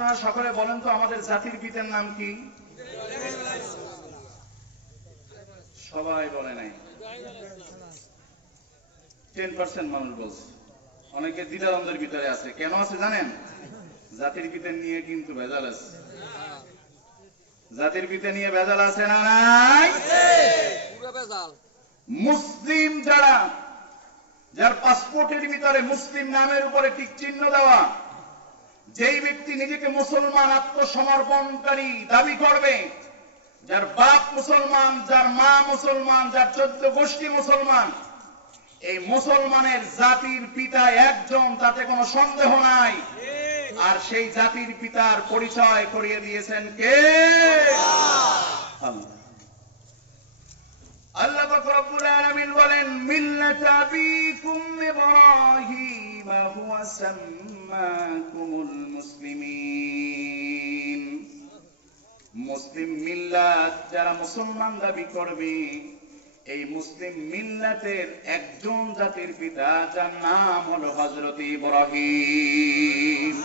আপনারা সকলে বলেন তো আমাদের জাতির পিতার নাম কি? সবাই বলে নাই, 10% মানুষ বলছে। অনেকে দ্বিধাদ্বন্দ্বের ভিতরে আছে। কেন আছে জানেন? জাতির পিতা নিয়ে কিন্তু ভেজাল আছে। জাতির পিতা নিয়ে ভেজাল আছে না নাই? মুসলিম যারা, যার পাসপোর্টের ভিতরে মুসলিম নামের উপরে টিক চিহ্ন দেওয়া, যেই ব্যক্তি নিজেকে মুসলমান আত্মসমর্পণকারী দাবি করবে, যার বাপ মুসলমান, যার মা মুসলমান, যার 14 গোষ্ঠী মুসলমান, এই মুসলমানের জাতির পিতা একজন, তাতে কোনো সন্দেহ নাই। আর সেই জাতির পিতার পরিচয় করিয়ে দিয়েছেন কে? আল্লাহ। আল্লাহ পাক রব্বুল আলামিন বলেন, মিল্লাত আবিকুম ইব্রাহিম হুয়া সাম্মাকুমুল মুসলিমিন। মুসলিম মিল্লাত যারা মুসলমান দাবি করবে, এই মুসলিম মিল্লাতের একজন জাতির পিতা, যার নাম হলো হযরত ইব্রাহিম।